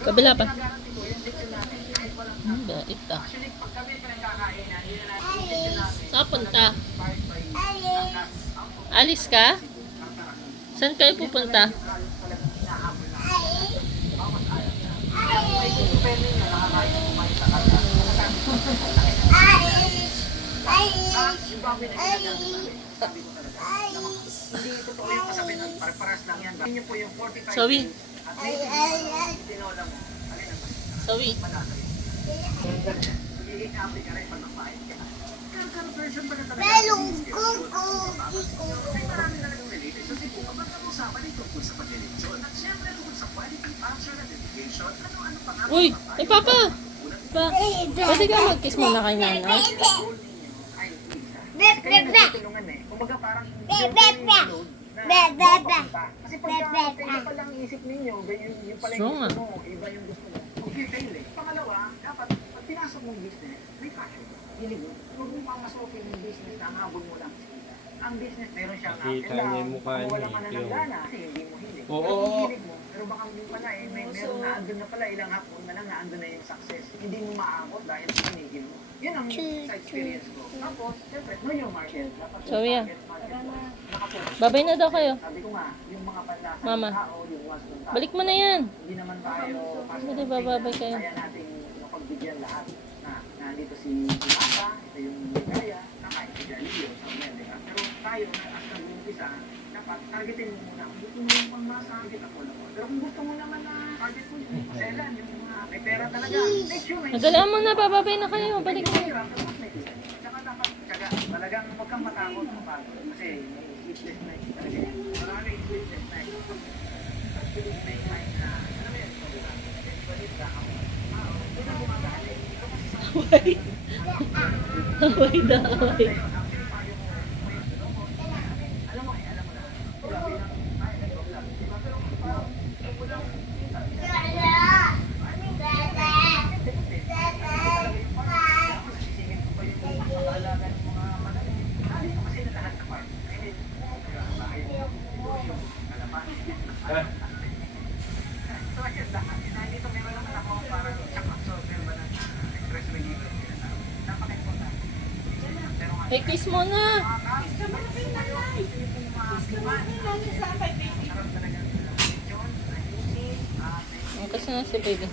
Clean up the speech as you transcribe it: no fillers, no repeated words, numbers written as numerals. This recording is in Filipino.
Kabila pa. Bait ah. Saan punta? Alis ka? Saan kayo pupunta? Sawi. Sawi. Uy, ay papa. Pwede ka mag-kiss muna kay nanay? Kasi pagka iba palang isip ninyo, yung pala yung gusto mo, iba yung gusto mo. Okay, fail eh. Pangalawa, dapat pag pinasok mong business, may passion. Hilig mo. Huwag mo pamasukin yung business na habol mo lang. Ang business, meron siyang up and down. Walang ka na ng gana kasi hindi mo hilig. Pero kung hilig mo, pero baka hindi pala eh, meron na andun na pala, ilang hapon na lang na andun na yung success. Hindi mo maabot dahil sa panigil mo. Yun ang sa experience ko. Tapos, siyempre, know your market. Dapat So, yeah. nakapos. Babay na daw kayo. Sabi ko nga, yung mga panlasa Mama. ng tao, yung was ng tao. Balik mo na yan. Hindi naman tayo Hindi bababay kayo. kaya natin mapagbigyan lahat na nandito si Mata, ito yung Ligaya, nakain si Galileo, sa mga diba? Pero tayo, as nag-uumpisa, dapat targetin mo muna. Kung gusto mo yung pangmasa, target ako lang. Pero kung gusto mo naman na target mo yung selan, yung mga may pera talaga, make sure may Nagalaan mo na, bababay na kayo. Balik na. Tsaka dapat, talagang huwag kang matakot mapagod. Kasi may sleepless night talaga yan. Marami sleepless night. Sleepless night na, alam mo yan, Away na, away. Hey, kiss mo na. Kasi na si baby.